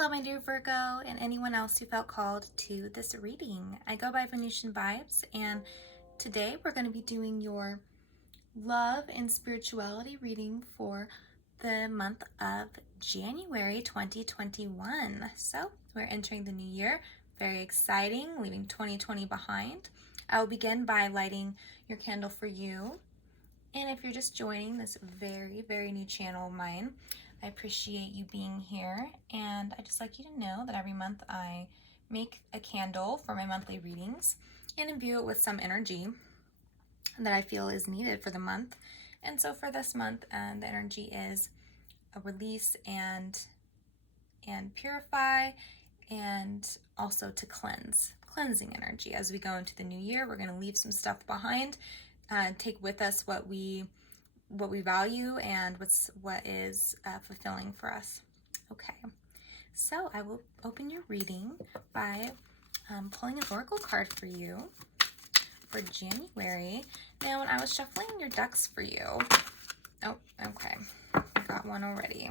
Hello, my dear Virgo, and anyone else who felt called to this reading. I go by Venusian Vibes, and today we're going to be doing your love and spirituality reading for the month of January 2021. So we're entering the new year. Very exciting, leaving 2020 behind. I will begin by lighting your candle for you. And if you're just joining this very, very new channel of mine, I appreciate you being here, and I just like you to know that every month I make a candle for my monthly readings and imbue it with some energy that I feel is needed for the month. And so for this month, the energy is a release and purify, and also to cleansing energy. As we go into the new year, we're going to leave some stuff behind, take with us what we value and what is fulfilling for us. Okay, so I will open your reading by pulling an oracle card for you for January. Now, when I was shuffling your decks for you, oh, okay, I got one already.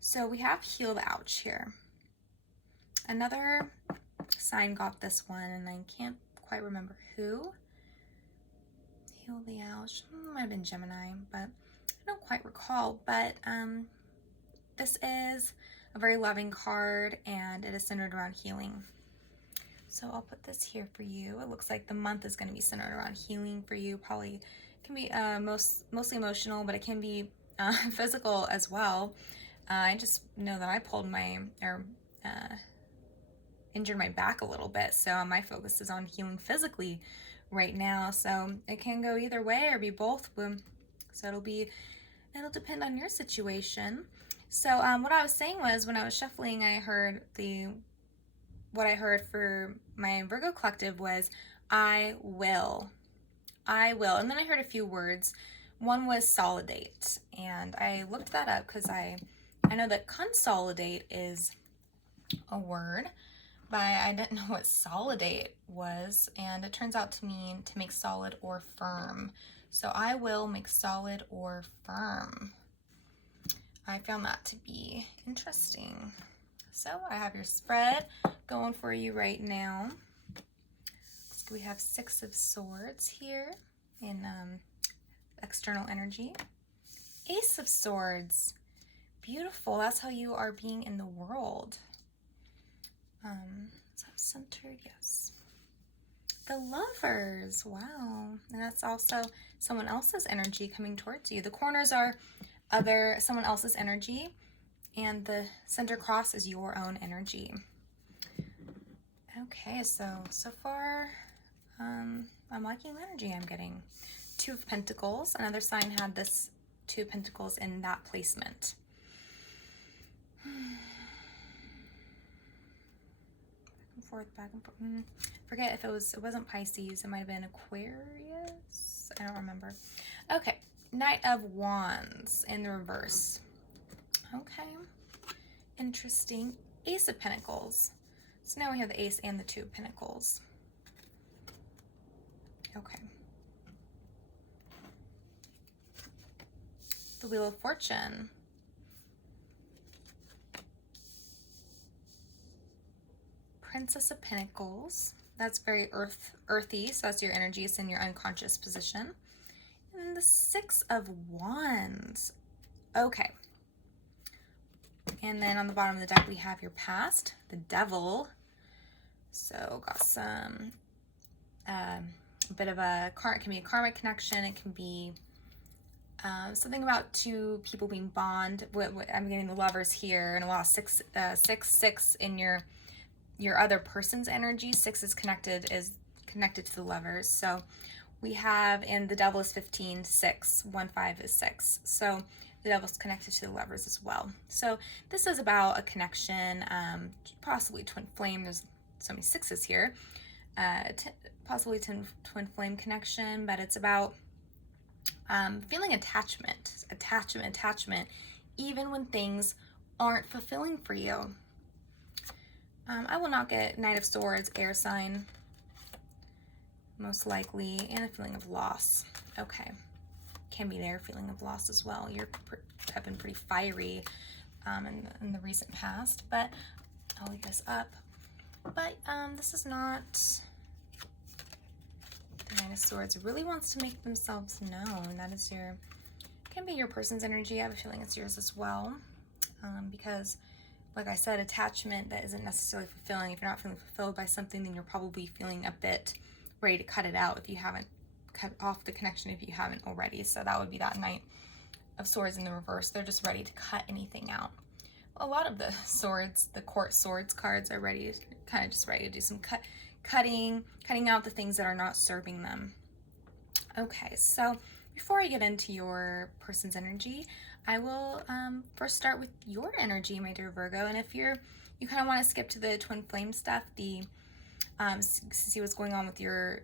So we have Heal the Ouch here. Another sign got this one, and I can't quite remember who. Heal the Ouch, might have been Gemini, but I don't quite recall. But this is a very loving card, and it is centered around healing. So I'll put this here for you. It looks like the month is going to be centered around healing for you. Probably can be mostly emotional, but it can be physical as well. I just know that I injured my back a little bit, so my focus is on healing physically right now. So it can go either way or be both. So it'll depend on your situation. So what I was saying was, when I was shuffling, I heard what I heard for my Virgo collective was I will, and then I heard a few words. One was solidate, and I looked that up because I know that consolidate is a word, but I didn't know what solidate was, and it turns out to mean to make solid or firm. So I will make solid or firm. I found that to be interesting. So I have your spread going for you right now. So we have Six of Swords here in external energy. Ace of Swords. Beautiful. That's how you are being in the world. Is that centered? Yes. The Lovers. Wow. And that's also someone else's energy coming towards you. The corners are someone else's energy, and the center cross is your own energy. Okay, so far, I'm liking the energy I'm getting. Two of Pentacles. Another sign had this Two of Pentacles in that placement. Back and forth. Forget if it wasn't Pisces. It might have been Aquarius. I don't remember. Okay, Knight of Wands in the reverse. Okay, interesting. Ace of Pentacles. So now we have the Ace and the Two of Pentacles. Okay. The Wheel of Fortune. Princess of Pentacles. That's very earthy, so that's your energy. It's in your unconscious position. And the Six of Wands. Okay. And then on the bottom of the deck, we have your past, the Devil. So got some, a bit of it can be a karmic connection. It can be something about two people being bond. I'm getting the Lovers here, and a lot of six in your other person's energy. Six is connected to the Lovers. So we have, and the Devil is 15, 6, 1, 5 is 6. So the Devil's connected to the Lovers as well. So this is about a connection, possibly twin flame. There's so many sixes here. Possibly twin flame connection, but it's about feeling attachment, even when things aren't fulfilling for you. I will not get Knight of Swords, air sign, most likely, and a feeling of loss. Okay, can be there, feeling of loss as well. You've been pretty fiery in the recent past, but I'll leave this up. But this is not the Nine of Swords. Really wants to make themselves known. That is can be your person's energy. I have a feeling it's yours as well, because like I said, attachment that isn't necessarily fulfilling. If you're not feeling fulfilled by something, then you're probably feeling a bit ready to cut it out if you haven't cut off the connection, if you haven't already. So that would be that Knight of Swords in the reverse. They're just ready to cut anything out. A lot of the swords, the Court Swords cards, are ready, kind of just ready to do some cutting out the things that are not serving them. Okay, so before I get into your person's energy, I will first start with your energy, my dear Virgo. And if you kind of want to skip to the twin flame stuff, see what's going on with your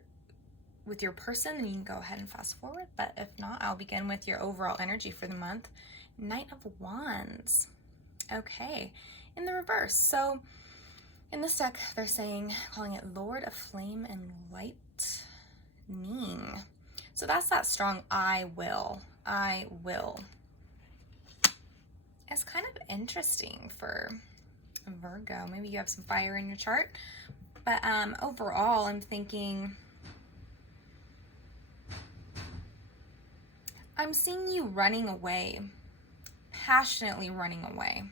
person, then you can go ahead and fast forward. But if not, I'll begin with your overall energy for the month. Knight of Wands. Okay, in the reverse. So in this deck, they're calling it Lord of Flame and Lightning. So that's that strong I will. It's kind of interesting for Virgo. Maybe you have some fire in your chart. But overall, I'm thinking, I'm seeing you running away, passionately running away.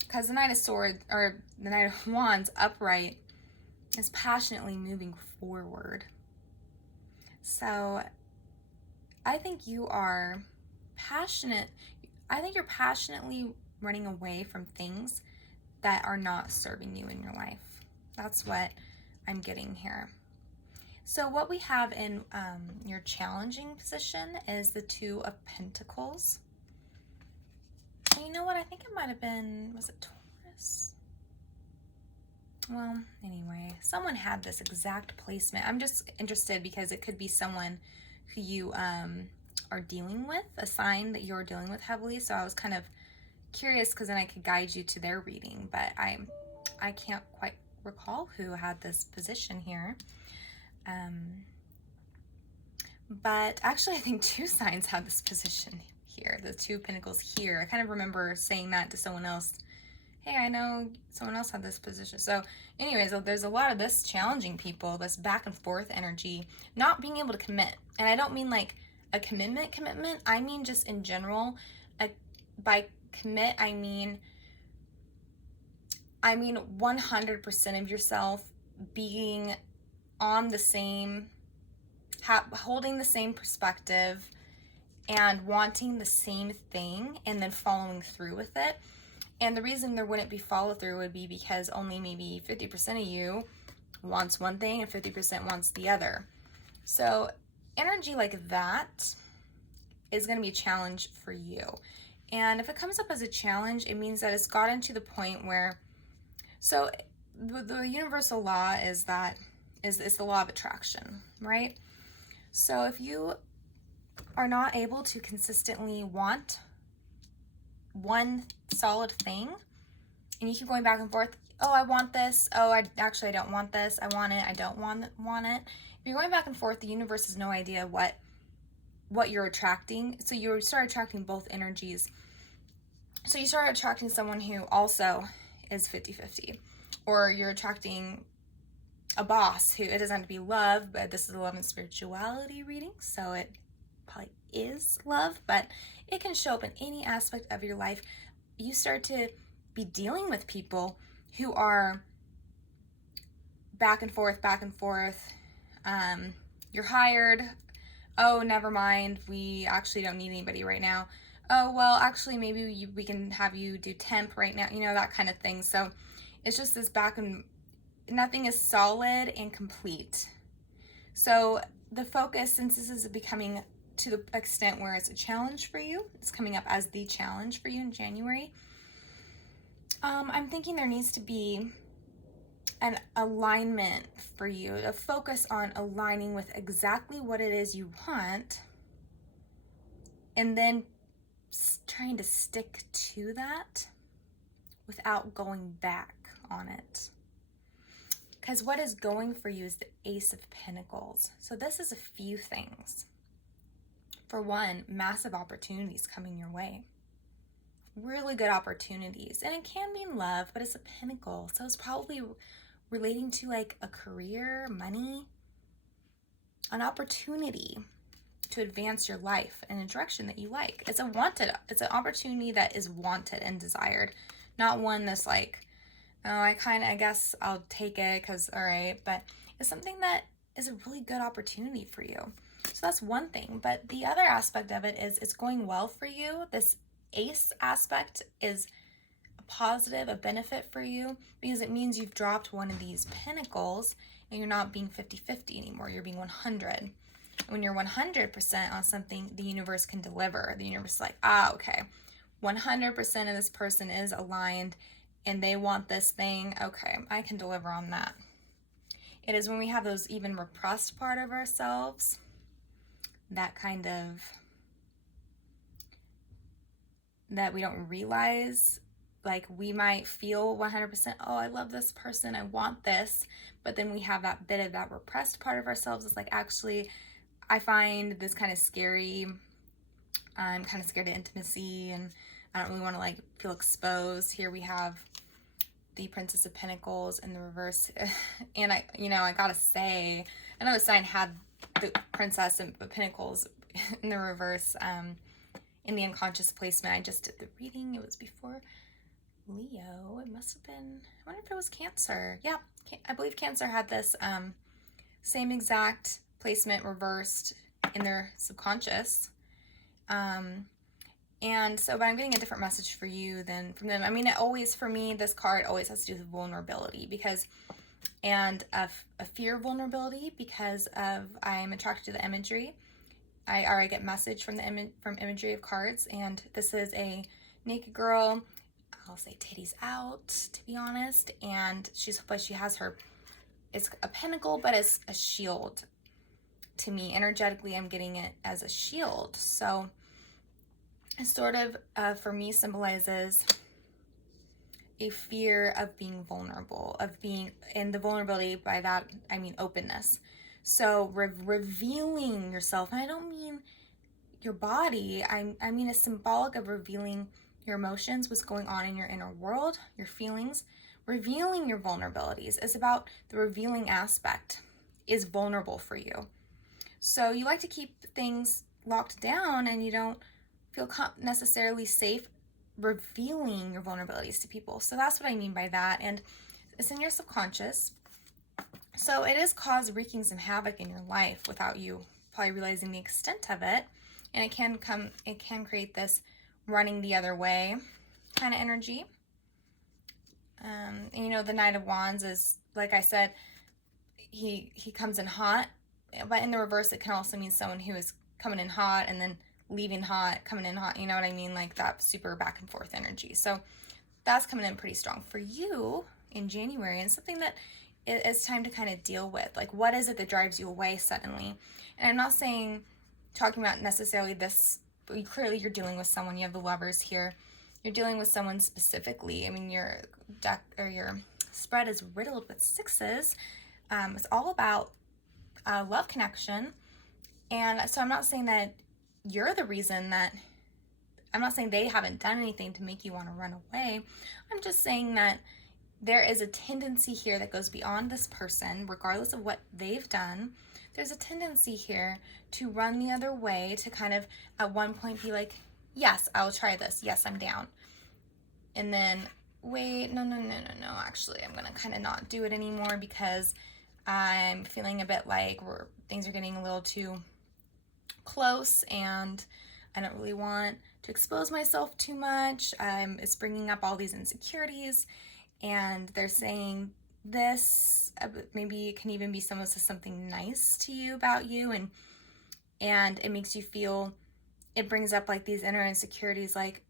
Because the Knight of Swords, or the Knight of Wands upright, is passionately moving forward. So I think you are passionate. I think you're passionately running away from things that are not serving you in your life. That's what I'm getting here. So what we have in your challenging position is the Two of Pentacles. And you know what? I think it might have been, was it Taurus? Well, anyway, someone had this exact placement. I'm just interested because it could be someone who you are dealing with, a sign that you're dealing with heavily. So I was kind of curious because then I could guide you to their reading, but I can't quite recall who had this position here. But actually I think two signs had this position here, the Two of Pentacles here. I kind of remember saying that to someone else. Hey, I know someone else had this position. So anyways, there's a lot of this challenging people, this back and forth energy, not being able to commit. And I don't mean like a commitment. I mean just in general. By commit, I mean 100% of yourself being on the same, holding the same perspective and wanting the same thing and then following through with it. And the reason there wouldn't be follow through would be because only maybe 50% of you wants one thing and 50% wants the other. So energy like that is going to be a challenge for you. And if it comes up as a challenge, it means that it's gotten to the point where, so the universal law is the law of attraction, right? So if you are not able to consistently want one solid thing and you keep going back and forth, oh, I want this, oh, I don't want this, I want it, I don't want it. If you're going back and forth, the universe has no idea what you're attracting. So you start attracting both energies. So you start attracting someone who also is 50-50, or you're attracting a boss who, it doesn't have to be love, but this is a love and spirituality reading, so it probably is love, but it can show up in any aspect of your life. You start to be dealing with people who are back and forth. You're hired. Oh, never mind. We actually don't need anybody right now. Oh, well, actually, maybe we can have you do temp right now. You know, that kind of thing. So it's just this nothing is solid and complete. So the focus, since this is becoming to the extent where it's a challenge for you, it's coming up as the challenge for you in January. I'm thinking there needs to be an alignment for you, to focus on aligning with exactly what it is you want, and then trying to stick to that without going back on it. Because what is going for you is the Ace of Pentacles. So this is a few things. For one, massive opportunities coming your way. really good opportunities. And it can mean love, but it's a pentacle. So it's probably relating to like a career, money, an opportunity to advance your life in a direction that you like. It's an opportunity that is wanted and desired, not one that's like, oh, I guess I'll take it because, all right, but it's something that is a really good opportunity for you. So that's one thing. But the other aspect of it is it's going well for you. This ace aspect is a positive, a benefit for you, because it means you've dropped one of these pentacles and you're not being 50-50 anymore. You're being 100. When you're 100% on something, the universe can deliver. The universe is like, okay, 100% of this person is aligned and they want this thing. Okay, I can deliver on that. It is when we have those even repressed part of ourselves, that kind of, that we don't realize, like we might feel 100%, oh, I love this person, I want this, but then we have that bit of that repressed part of ourselves. It's like, actually, I find this kind of scary. I'm kind of scared of intimacy and I don't really want to like feel exposed. Here we have the Princess of Pentacles in the reverse. And I gotta say, I know the sign had the Princess of Pentacles in the reverse in the unconscious placement. I just did the reading. It was before Leo. It must have been, I wonder if it was Cancer. Yeah, I believe Cancer had this same exact placement reversed in their subconscious. And so, but I'm getting a different message for you than from them. I mean, for me, this card always has to do with vulnerability and a fear of vulnerability because I'm attracted to the imagery. I already get message from from imagery of cards, and this is a naked girl. I'll say titties out, to be honest, and she has it's a pentacle, but it's a shield. To me, energetically, I'm getting it as a shield. So it sort of, for me, symbolizes a fear of being vulnerable, and the vulnerability, by that, I mean openness. So revealing yourself, and I don't mean your body, I mean a symbolic of revealing your emotions, what's going on in your inner world, your feelings. Revealing your vulnerabilities is about the revealing aspect is vulnerable for you. So you like to keep things locked down and you don't feel necessarily safe revealing your vulnerabilities to people. So that's what I mean by that. And it's in your subconscious. So it is wreaking some havoc in your life without you probably realizing the extent of it. And it can create this running the other way kind of energy. And the Knight of Wands is, like I said, he comes in hot, but in the reverse, it can also mean someone who is coming in hot and then leaving hot, coming in hot, you know what I mean? Like that super back and forth energy. So that's coming in pretty strong for you in January, and something that it's time to kind of deal with. Like, what is it that drives you away suddenly? And I'm not talking about necessarily this, but clearly you're dealing with someone. You have the Lovers here. You're dealing with someone specifically. I mean, your deck or your spread is riddled with sixes. It's all about love connection. And so I'm not saying that you're the reason I'm not saying they haven't done anything to make you want to run away. I'm just saying that there is a tendency here that goes beyond this person, regardless of what they've done. There's a tendency here to run the other way, to kind of at one point be like, yes, I'll try this. Yes, I'm down. And then, wait, no. Actually, I'm going to kind of not do it anymore because I'm feeling a bit like things are getting a little too close and I don't really want to expose myself too much. It's bringing up all these insecurities, and they're saying this, maybe it can even be someone says something nice to you about you, and it makes you feel, it brings up like these inner insecurities, like,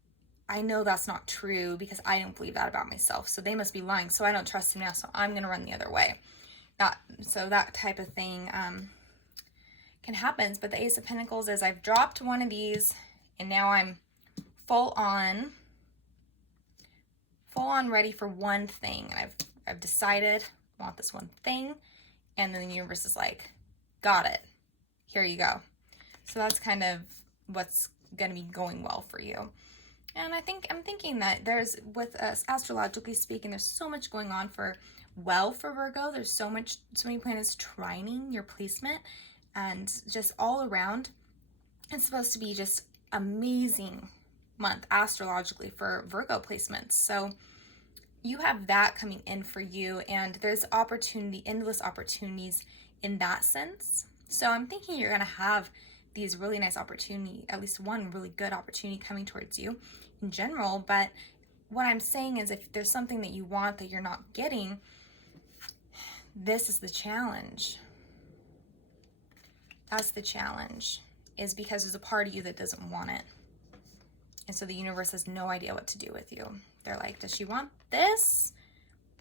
I know that's not true because I don't believe that about myself, so they must be lying, so I don't trust him now, so I'm gonna run the other way. That type of thing can happen. But the Ace of Pentacles is, I've dropped one of these and now I'm full on ready for one thing, and I've decided I want this one thing, and then the universe is like, got it, here you go. So that's kind of what's going to be going well for you. And I'm thinking that there's, with us astrologically speaking, there's so much going on for Virgo. There's so many planets trining your placement, and just all around, it's supposed to be just amazing month astrologically for Virgo placements. So you have that coming in for you, and there's endless opportunities in that sense. So I'm thinking you're going to have these really nice opportunity, at least one really good opportunity coming towards you in general. But what I'm saying is, if there's something that you want that you're not getting, this is the challenge. That's the challenge, is because there's a part of you that doesn't want it. And so the universe has no idea what to do with you. They're like, does she want this?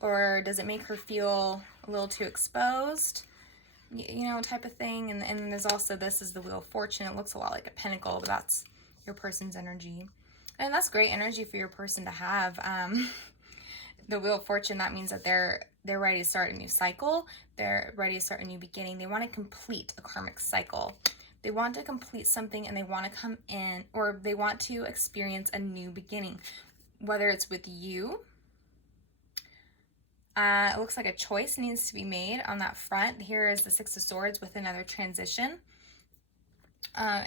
Or does it make her feel a little too exposed? You know, type of thing. And then there's also, this is the Wheel of Fortune. It looks a lot like a pentacle, but that's your person's energy. And that's great energy for your person to have. The Wheel of Fortune, that means that they're ready to start a new cycle. They're ready to start a new beginning. They want to complete a karmic cycle. They want to complete something, and they want to come in, or they want to experience a new beginning, whether it's with you. It looks like a choice needs to be made on that front. Here is the Six of Swords with another transition,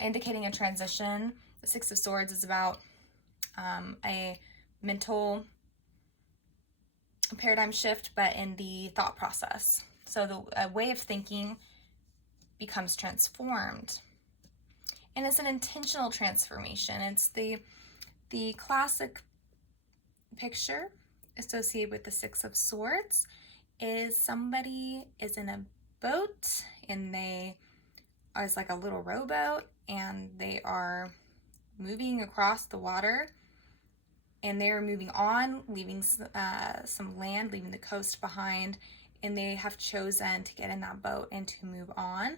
indicating a transition. The Six of Swords is about a mental paradigm shift, but in the thought process. So the way of thinking becomes transformed. And it's an intentional transformation. It's the classic picture associated with the Six of Swords is somebody is in a boat, and they are, it's like a little rowboat, and they are moving across the water, and they're moving on, leaving some land, leaving the coast behind, and they have chosen to get in that boat and to move on,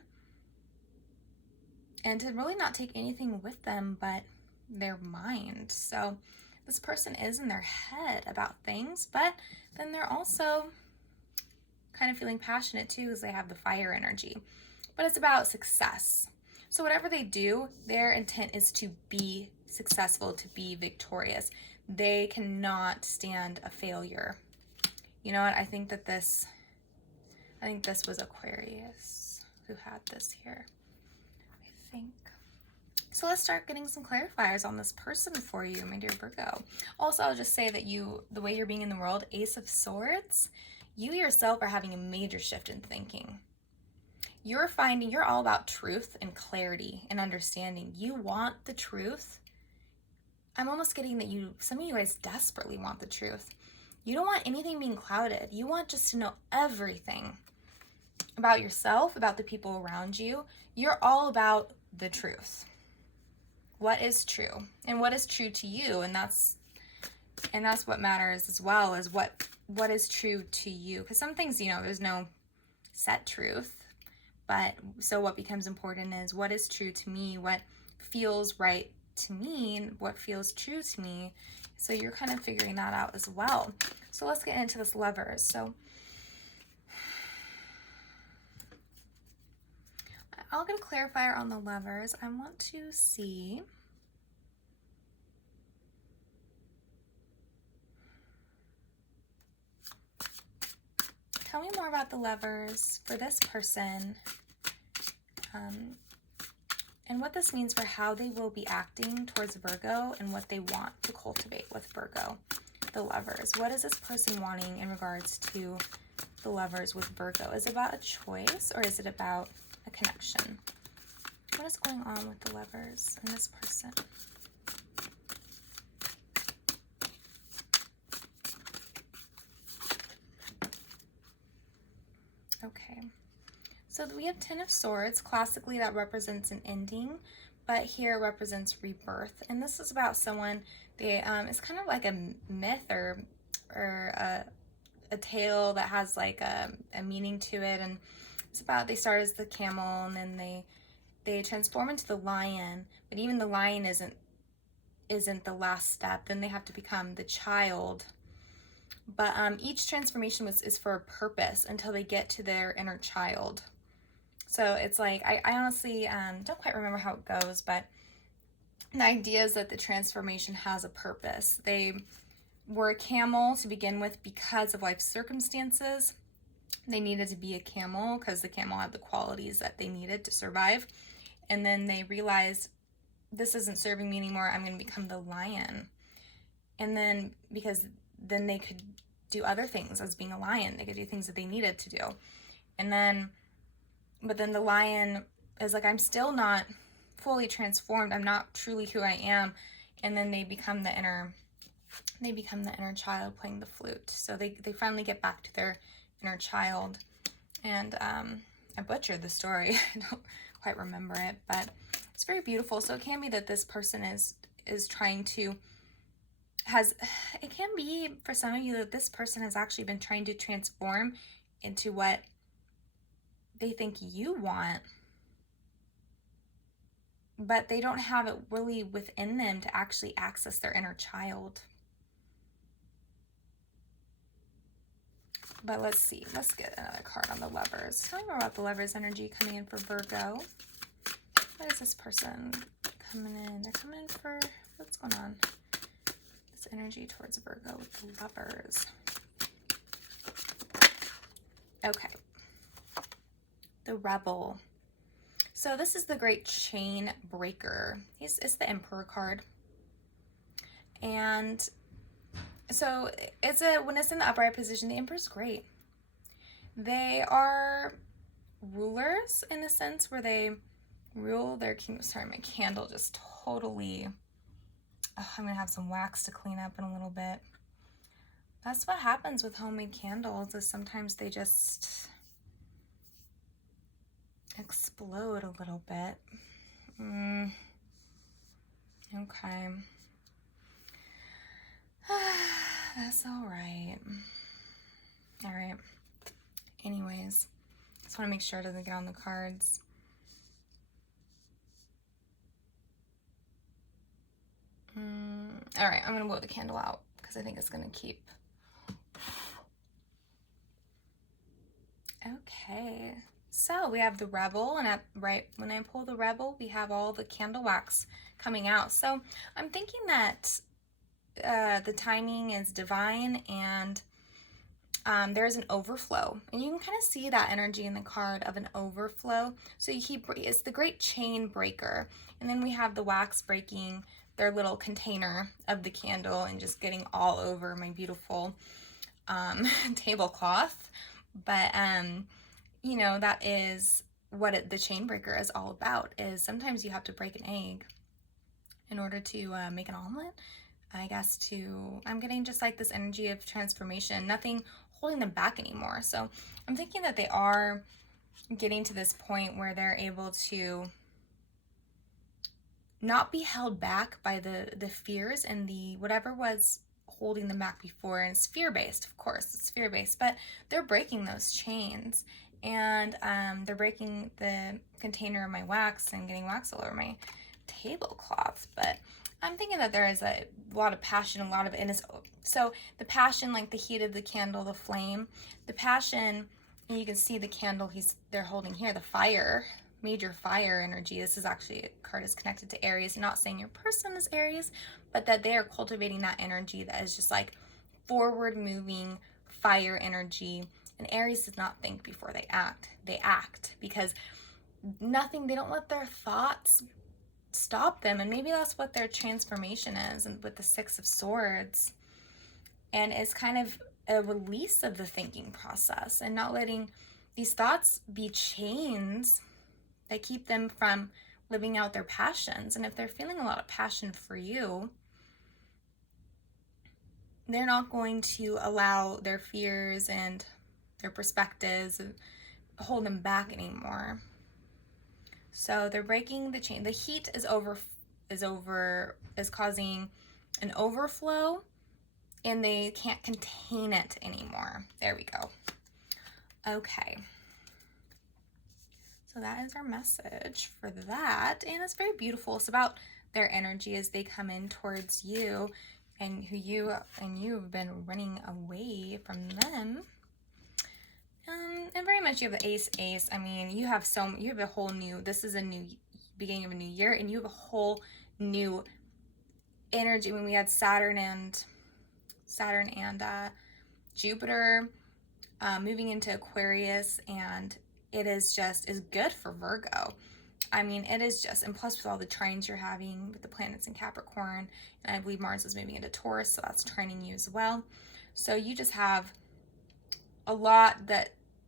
and to really not take anything with them but their mind. So this person is in their head about things, but then they're also kind of feeling passionate too, because they have the fire energy. But it's about success. So whatever they do, their intent is to be successful, to be victorious. They cannot stand a failure. You know what? I think this was Aquarius who had this here. I think. So let's start getting some clarifiers on this person for you, my dear Virgo. Also, I'll just say that the way you're being in the world, Ace of Swords, you yourself are having a major shift in thinking. You're all about truth and clarity and understanding. You want the truth. I'm almost getting that some of you guys desperately want the truth. You don't want anything being clouded. You want just to know everything about yourself, about the people around you. You're all about the truth. What is true, and what is true to you, and that's what matters as well, as what is true to you. Because some things, there's no set truth, but so what becomes important is what is true to me, what feels right to me, and what feels true to me. So you're kind of figuring that out as well. So let's get into this Lovers. So I'll get a clarifier on the Lovers. I want to see. Tell me more about the Lovers for this person, and what this means for how they will be acting towards Virgo, and what they want to cultivate with Virgo. The Lovers. What is this person wanting in regards to the Lovers with Virgo? Is it about a choice, or is it about a connection? What is going on with the Lovers and this person? Okay, so we have Ten of Swords. Classically, that represents an ending, but here it represents rebirth. And this is about someone, it's kind of like a myth or a tale that has like a meaning to it. And it's about, they start as the camel, and then they transform into the lion, but even the lion isn't the last step. Then they have to become the child. But each transformation is for a purpose until they get to their inner child. So it's like, I honestly don't quite remember how it goes, but the idea is that the transformation has a purpose. They were a camel to begin with because of life circumstances. They needed to be a camel because the camel had the qualities that they needed to survive. And then they realized, this isn't serving me anymore, I'm going to become the lion. And then, because then they could do other things as being a lion. They could do things that they needed to do. And then, but then the lion is like, I'm still not fully transformed. I'm not truly who I am. And then they become the inner child playing the flute. So they finally get back to their inner child. And I butchered the story. I don't quite remember it, but it's very beautiful. So it can be that this person is trying to, it can be for some of you that this person has actually been trying to transform into what they think you want, but they don't have it really within them to actually access their inner child. But let's see. Let's get another card on the Lovers. Tell me more about the Lovers energy coming in for Virgo. What is this person coming in? They're coming in for, what's going on? This energy towards Virgo with the Lovers. Okay. The Rebel. So this is the Great Chain Breaker. It's the Emperor card. And so when it's in the upright position, the Emperor's great. They are rulers in a sense where they rule their kingdom. Sorry, my candle just totally, I'm gonna have some wax to clean up in a little bit. That's what happens with homemade candles, is sometimes they just explode a little bit. Okay. That's all right. All right. Anyways, just want to make sure it doesn't get on the cards. All right, I'm going to blow the candle out because I think it's going to keep. Okay. So we have the Rebel, and right when I pull the Rebel, we have all the candle wax coming out. So I'm thinking that the timing is divine, and there's an overflow, and you can kind of see that energy in the card of an overflow. So it's the Great Chain Breaker, and then we have the wax breaking their little container of the candle and just getting all over my beautiful tablecloth. But you know, that is what the chain breaker is all about, is sometimes you have to break an egg in order to make an omelet. I guess I'm getting just like this energy of transformation, nothing holding them back anymore. So I'm thinking that they are getting to this point where they're able to not be held back by the fears and the whatever was holding them back before. And it's fear-based, of course, it's fear-based, but they're breaking those chains, and they're breaking the container of my wax and getting wax all over my tablecloth. But I'm thinking that there is a lot of passion, a lot of innocence. So the passion, like the heat of the candle, the flame, the passion, and you can see the candle they're holding here, the fire, major fire energy. This is actually, a card is connected to Aries. Not saying your person is Aries, but that they are cultivating that energy that is just like forward moving fire energy. And Aries does not think before they act. They act because they don't let their thoughts stop them. And maybe that's what their transformation is, and with the Six of Swords. And it's kind of a release of the thinking process and not letting these thoughts be chains that keep them from living out their passions. And if they're feeling a lot of passion for you, they're not going to allow their fears and their perspectives hold them back anymore. So they're breaking the chain. The heat is causing an overflow, and they can't contain it anymore. There we go. Okay. So that is our message for that. And it's very beautiful. It's about their energy as they come in towards you, and you've been running away from them. And very much you have the ace. I mean, you have a whole new, this is a new beginning of a new year, and you have a whole new energy. When we had Saturn and Jupiter moving into Aquarius, and it is good for Virgo. I mean, it is just, and plus with all the trines you're having with the planets in Capricorn, and I believe Mars is moving into Taurus, so that's trining you as well. So you just have a lot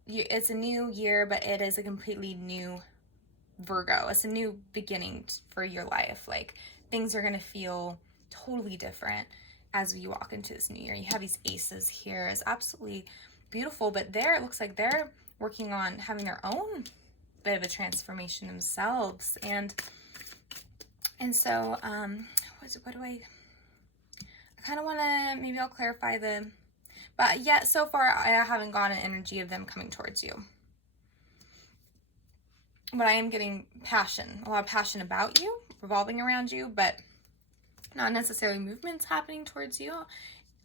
it's a new year, but it is a completely new Virgo. It's a new beginning for your life. Like, things are going to feel totally different as we walk into this new year. You have these aces here. It's absolutely beautiful, but it looks like they're working on having their own bit of a transformation themselves. And so I kind of want to, maybe I'll clarify but yeah, so far I haven't gotten an energy of them coming towards you. But I am getting a lot of passion about you, revolving around you, but not necessarily movements happening towards you.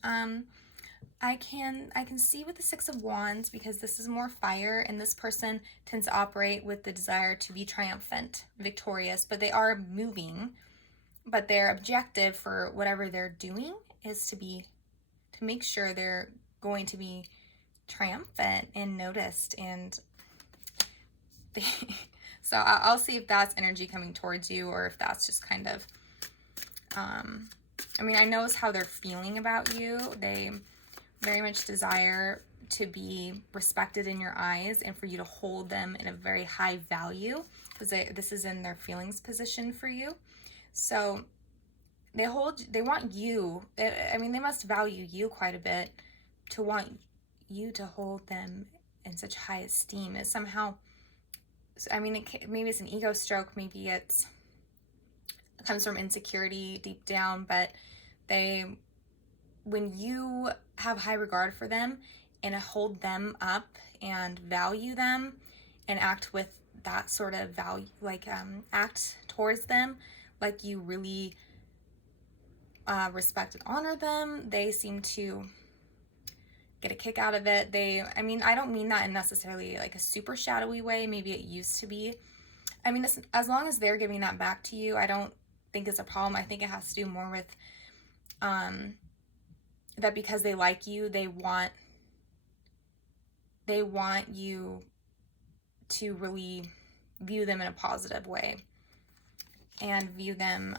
I can see with the Six of Wands, because this is more fire, and this person tends to operate with the desire to be triumphant, victorious, but they are moving, but their objective for whatever they're doing is to make sure they're going to be triumphant and noticed. And so I'll see if that's energy coming towards you, or if that's just kind of, I mean, I know how they're feeling about you. They very much desire to be respected in your eyes, and for you to hold them in a very high value, because this is in their feelings position for you. So they want you. I mean, they must value you quite a bit to want you to hold them in such high esteem. Is somehow, I mean, maybe it's an ego stroke, maybe it comes from insecurity deep down, but when you have high regard for them and hold them up and value them and act with that sort of value, like act towards them like you really respect and honor them, they seem to get a kick out of it. I mean, I don't mean that in necessarily like a super shadowy way. Maybe it used to be. I mean, as long as they're giving that back to you, I don't think it's a problem. I think it has to do more with that because they like you, they want you to really view them in a positive way and view them,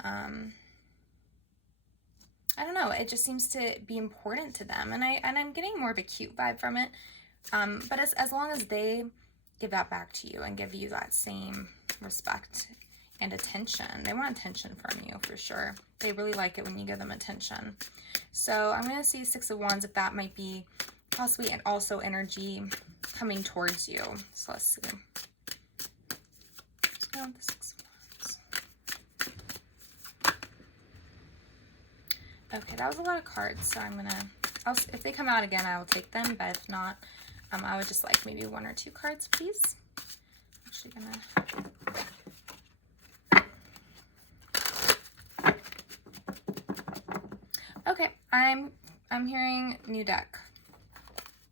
I don't know, it just seems to be important to them, and I'm getting more of a cute vibe from it, but as long as they give that back to you and give you that same respect and attention. They want attention from you for sure. They really like it when you give them attention. So I'm going to see Six of Wands, if that might be possibly and also energy coming towards you. So let's see. Let's go with the Six of Wands. Okay, that was a lot of cards, so I'm going to, if they come out again, I will take them, but if not, I would just like maybe 1 or 2 cards, please. I'm actually going to... Okay, I'm hearing new deck.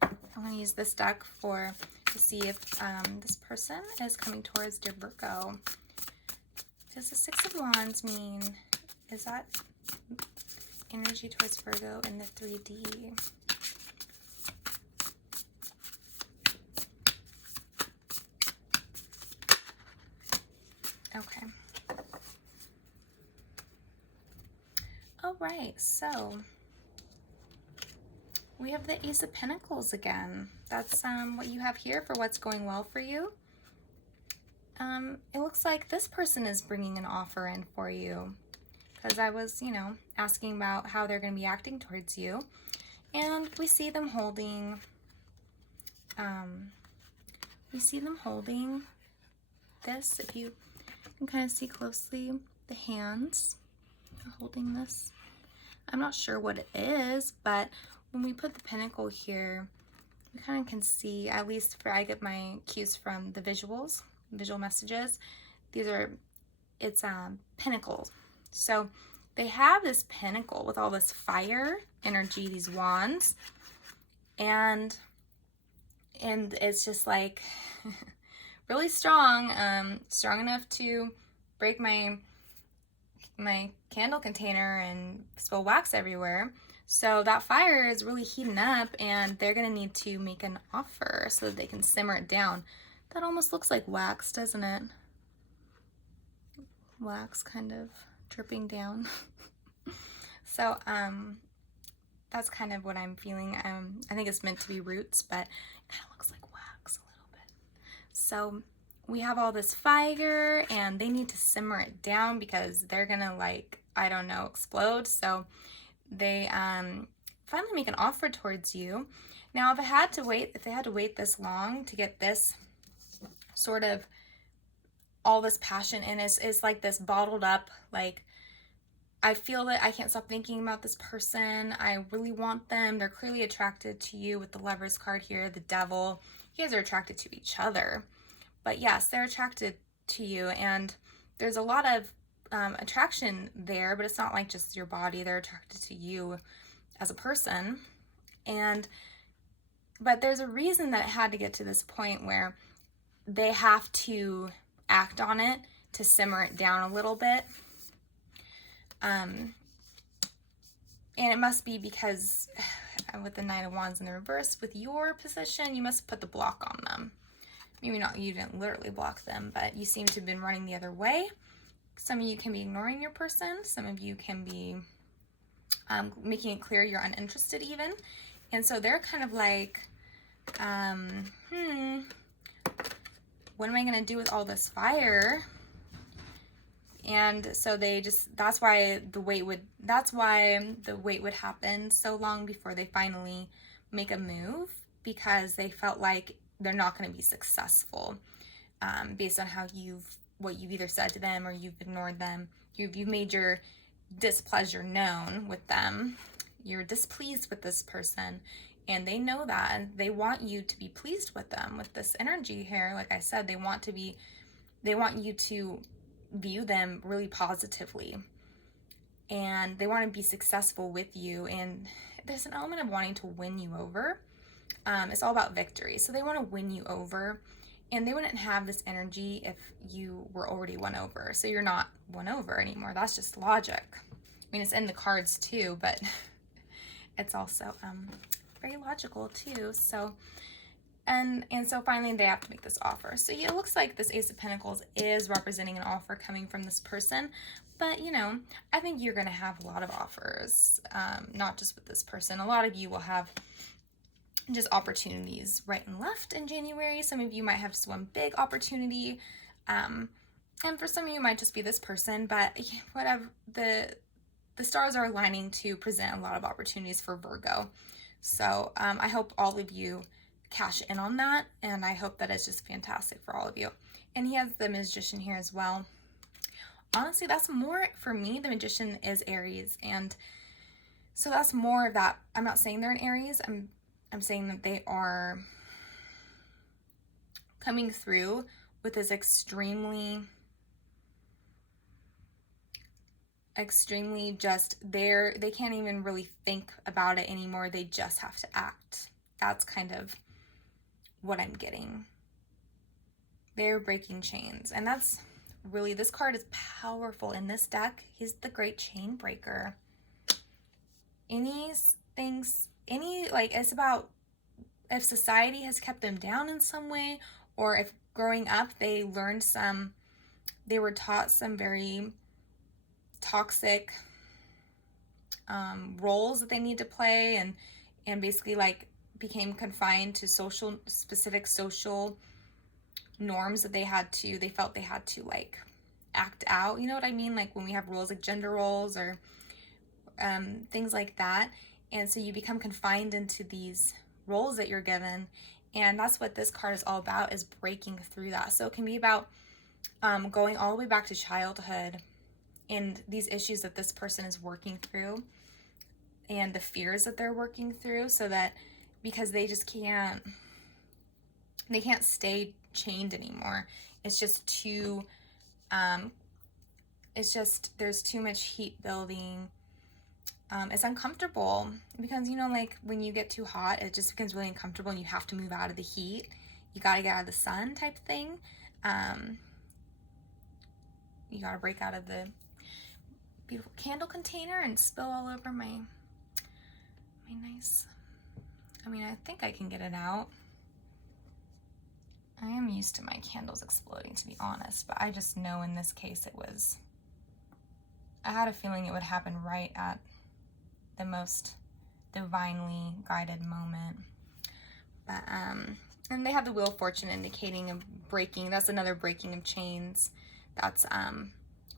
I'm going to use this deck to see if this person is coming towards your Virgo. Does the Six of Wands mean, is that energy towards Virgo in the 3D? Okay. All right, so we have the Ace of Pentacles again. That's what you have here for what's going well for you. It looks like this person is bringing an offer in for you, because I was, asking about how they're going to be acting towards you, and we see them holding, this. If you can kind of see closely, the hands are holding this. I'm not sure what it is, but when we put the pentacle here, we kind of can see, at least I get my cues from the visual messages. It's pentacles. So they have this pentacle with all this fire energy, these wands, and it's just like really strong, strong enough to break my my candle container and spill wax everywhere. So that fire is really heating up, and they're gonna need to make an offer so that they can simmer it down. That almost looks like wax, doesn't it? Wax kind of dripping down. So that's kind of what I'm feeling. I think it's meant to be roots, but it kind of looks like wax a little bit. So we have all this fire, and they need to simmer it down because they're gonna, like, I don't know, explode. So they finally make an offer towards you. Now, if they had to wait this long to get this sort of all this passion, and it's like this bottled up, like, I feel that I can't stop thinking about this person. I really want them. They're clearly attracted to you with the Lovers card here, the Devil. You guys are attracted to each other. But yes, they're attracted to you, and there's a lot of attraction there, but it's not like just your body. They're attracted to you as a person. But there's a reason that it had to get to this point where they have to act on it to simmer it down a little bit. And it must be because with the Knight of Wands in the reverse, with your position, you must put the block on them. Maybe not, you didn't literally block them, but you seem to have been running the other way. Some of you can be ignoring your person. Some of you can be making it clear you're uninterested even. And so they're kind of like, what am I going to do with all this fire? And so they just, that's why the wait would happen so long before they finally make a move, because they felt like they're not going to be successful based on what you've either said to them or you've ignored them. You've made your displeasure known with them. You're displeased with this person, and they know that, and they want you to be pleased with them with this energy here. Like I said, they want you to view them really positively, and they want to be successful with you, and there's an element of wanting to win you over. It's all about victory, so they want to win you over, and they wouldn't have this energy if you were already won over. So you're not won over anymore. That's just logic. I mean, it's in the cards too, but it's also very logical too. So and so finally they have to make this offer. So it looks like this Ace of Pentacles is representing an offer coming from this person, but you know, I think you're going to have a lot of offers, not just with this person. A lot of you will have just opportunities right and left in January. Some of you might have just one big opportunity, and for some of you it might just be this person, but whatever, the stars are aligning to present a lot of opportunities for Virgo. So I hope all of you cash in on that, and I hope that it's just fantastic for all of you. And he has the Magician here as well. Honestly, that's more for me. The Magician is Aries, and so that's more of that. I'm not saying they're in Aries. I'm saying that they are coming through with this extremely just they can't even really think about it anymore. They just have to act. That's kind of what I'm getting. They're breaking chains, and that's really, this card is powerful in this deck. He's the great chain breaker. It's about if society has kept them down in some way, or if growing up they were taught some very toxic roles that they need to play, and basically like became confined to specific social norms that they felt they had to like act out. You know what I mean? Like when we have rules like gender roles or things like that. And so you become confined into these roles that you're given. And that's what this card is all about, is breaking through that. So it can be about going all the way back to childhood and these issues that this person is working through and the fears that they're working through, so that because they just can't stay chained anymore. It's just too, there's too much heat building. It's uncomfortable because, you know, like when you get too hot, it just becomes really uncomfortable and you have to move out of the heat. You got to get out of the sun type thing. You got to break out of beautiful candle container and spill all over my nice, I mean, I think I can get it out. I am used to my candles exploding, to be honest, but I just know in this case I had a feeling it would happen right at the most divinely guided moment. But, and they have the Wheel of Fortune indicating a breaking. That's another breaking of chains. That's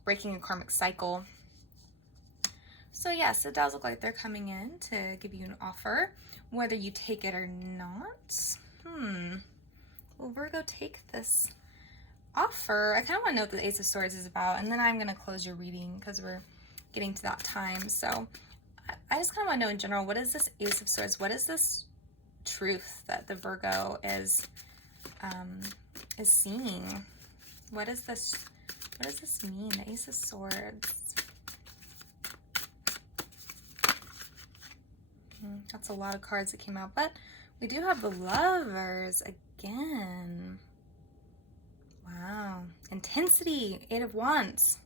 breaking a karmic cycle. So yes, it does look like they're coming in to give you an offer, whether you take it or not. Will Virgo take this offer? I kind of want to know what the Ace of Swords is about, and then I'm going to close your reading because we're getting to that time. So I just kind of want to know in general, what is this Ace of Swords? What is this truth that the Virgo is seeing? What does this mean? The Ace of Swords. That's a lot of cards that came out, but we do have the Lovers again. Wow. Intensity, 8 of Wands.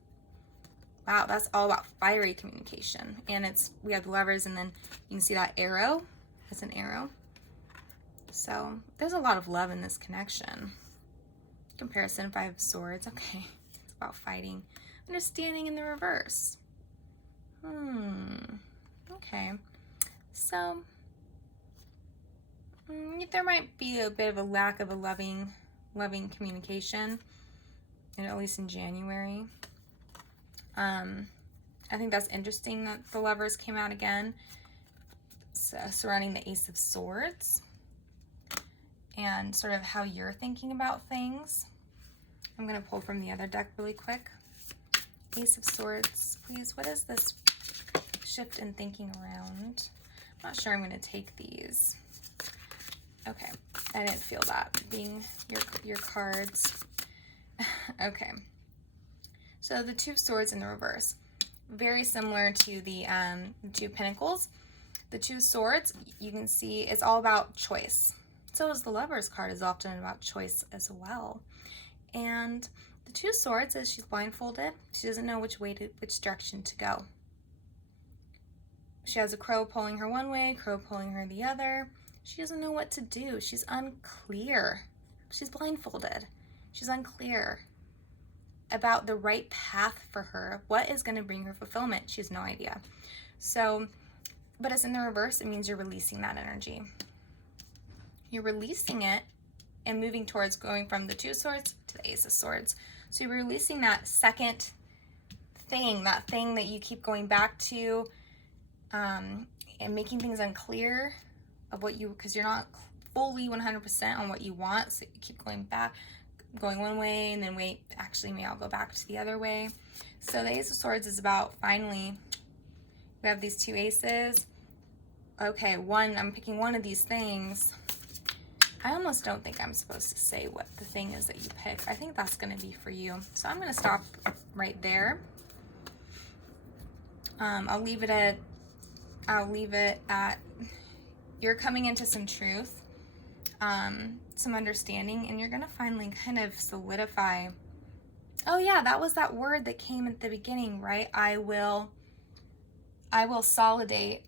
Wow, that's all about fiery communication. And we have the Lovers, and then you can see that arrow. It's an arrow. So there's a lot of love in this connection. Comparison, 5 of Swords. Okay, it's about fighting. Understanding in the reverse. Okay. So there might be a bit of a lack of a loving communication, and at least in January. I think that's interesting that the Lovers came out again, surrounding the Ace of Swords, and sort of how you're thinking about things. I'm going to pull from the other deck really quick. Ace of Swords, please. What is this shift in thinking around? I'm not sure I'm going to take these. Okay, I didn't feel that being your cards. Okay, so the 2 of Swords in the reverse, very similar to the 2 of Pentacles. The 2 of Swords, you can see it's all about choice. So is the Lovers card, is often about choice as well. And the 2 of Swords is she's blindfolded. She doesn't know which direction to go. She has a crow pulling her one way, crow pulling her the other. She doesn't know what to do. She's unclear. She's blindfolded. She's unclear about the right path for her. What is going to bring her fulfillment? She has no idea. So, but it's in the reverse. It means you're releasing that energy. You're releasing it and moving towards going from the 2 of Swords to the Ace of Swords. So you're releasing that second thing, that thing that you keep going back to, and making things unclear of what because you're not fully 100% on what you want, so you keep going back, going one way, and then wait, actually maybe I'll go back to the other way. So the Ace of Swords is about, finally, we have these 2 aces. Okay, I'm picking one of these things. I almost don't think I'm supposed to say what the thing is that you pick. I think that's going to be for you. So I'm going to stop right there. I'll leave it at you're coming into some truth, some understanding, and you're going to finally kind of solidify. Oh yeah, that was that word that came at the beginning, right? I will solidate.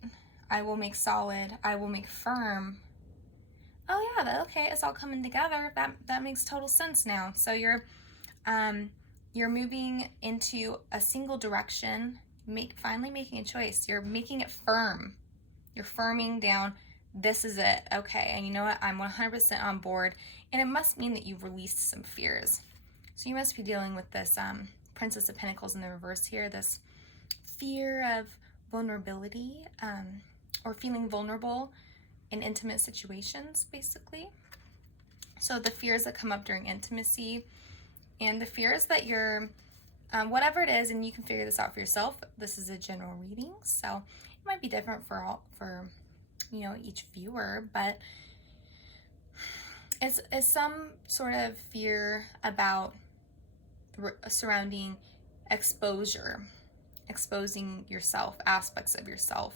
I will make solid. I will make firm. Oh yeah, okay, it's all coming together. That makes total sense now. So you're moving into a single direction, finally making a choice. You're making it firm. You're firming down. This is it. Okay, and you know what? I'm 100% on board, and it must mean that you've released some fears. So you must be dealing with this Princess of Pentacles in the reverse here, this fear of vulnerability, or feeling vulnerable in intimate situations, basically. So the fears that come up during intimacy, and the fears that you're, whatever it is, and you can figure this out for yourself. This is a general reading, so it might be different for each viewer, but it's some sort of fear about surrounding exposing yourself, aspects of yourself.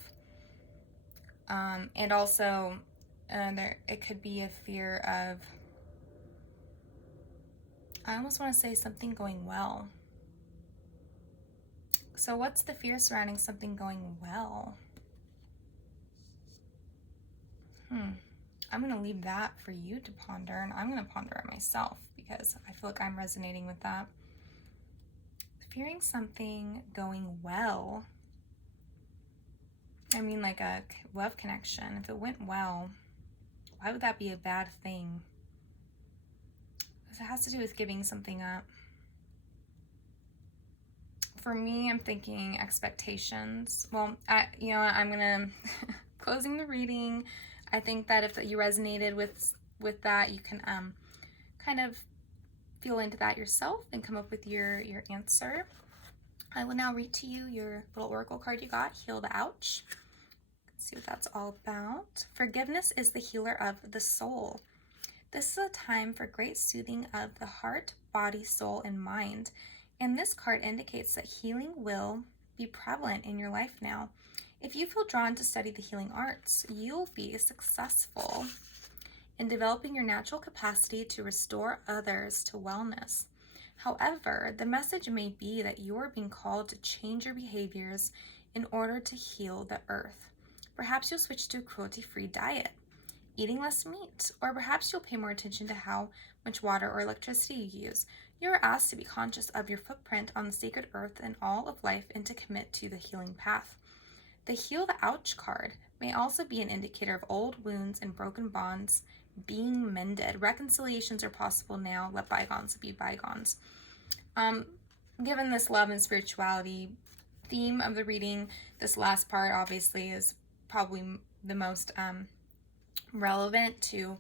And also, it could be a fear of, I almost want to say something going well. So what's the fear surrounding something going well? I'm going to leave that for you to ponder, and I'm going to ponder it myself because I feel like I'm resonating with that. Fearing something going well. I mean, like a love connection. If it went well, why would that be a bad thing? Because it has to do with giving something up. For me, I'm thinking expectations. Well, I'm going to closing the reading. I think that if you resonated with that, you can kind of feel into that yourself and come up with your answer. I will now read to you your little oracle card you got, Heal the Ouch. Let's see what that's all about. Forgiveness is the healer of the soul. This is a time for great soothing of the heart, body, soul, and mind. And this card indicates that healing will be prevalent in your life now. If you feel drawn to study the healing arts, you'll be successful in developing your natural capacity to restore others to wellness. However, the message may be that you are being called to change your behaviors in order to heal the earth. Perhaps you'll switch to a cruelty-free diet, eating less meat, or perhaps you'll pay more attention to how much water or electricity you use. You are asked to be conscious of your footprint on the sacred earth and all of life and to commit to the healing path. The Heal the Ouch card may also be an indicator of old wounds and broken bonds being mended. Reconciliations are possible now. Let bygones be bygones. Given this love and spirituality theme of the reading, this last part obviously is probably the most relevant to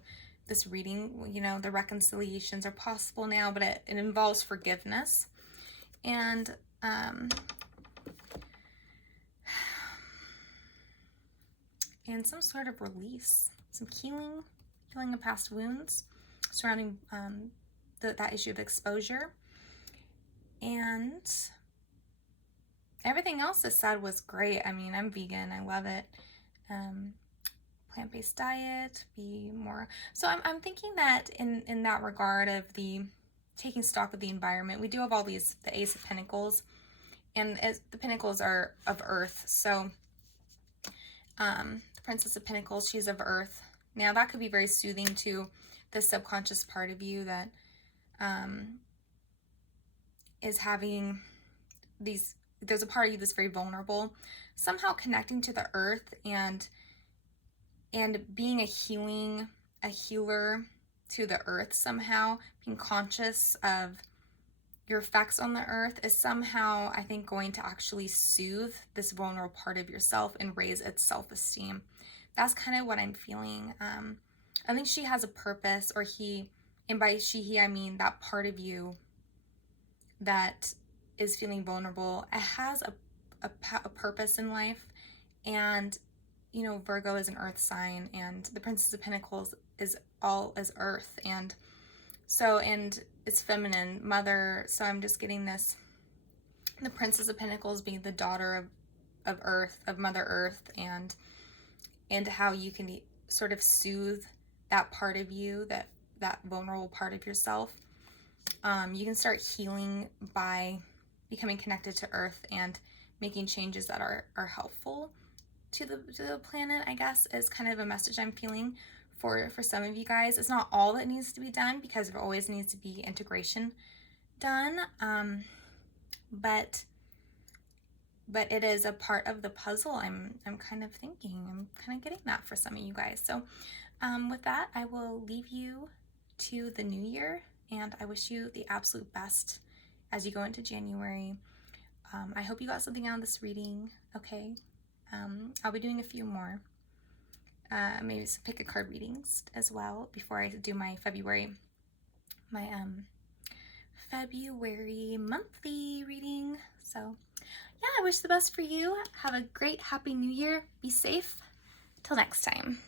this reading. You know, the reconciliations are possible now, but it involves forgiveness and some sort of release, some healing of past wounds surrounding that issue of exposure. And everything else it said was great. I mean, I'm vegan. I love it. Plant-based diet, be more. So I'm thinking that in that regard of the taking stock of the environment, we do have all these, the Ace of Pentacles, and the Pentacles are of Earth. So the Princess of Pentacles, she's of Earth. Now that could be very soothing to the subconscious part of you that is having these, there's a part of you that's very vulnerable, somehow connecting to the earth and being a healer to the earth somehow, being conscious of your effects on the earth is somehow, I think, going to actually soothe this vulnerable part of yourself and raise its self-esteem. That's kind of what I'm feeling. I think she has a purpose, or he, and by he, I mean that part of you that is feeling vulnerable. It has a purpose in life, and you know, Virgo is an earth sign, and the Princess of Pentacles is all as earth, and so, and it's feminine, mother. So I'm just getting this, the Princess of Pentacles being the daughter of earth, of Mother Earth, and how you can sort of soothe that part of you, that vulnerable part of yourself. You can start healing by becoming connected to earth and making changes that are helpful to the planet, I guess, is kind of a message I'm feeling for some of you guys. It's not all that needs to be done, because there always needs to be integration done, but it is a part of the puzzle. I'm kind of thinking, I'm kind of getting that for some of you guys. So with that, I will leave you to the new year, and I wish you the absolute best as you go into January. I hope you got something out of this reading, okay? I'll be doing a few more, maybe some pick a card readings as well before I do my February monthly reading. So yeah, I wish the best for you. Have a great, happy new year. Be safe. Till next time.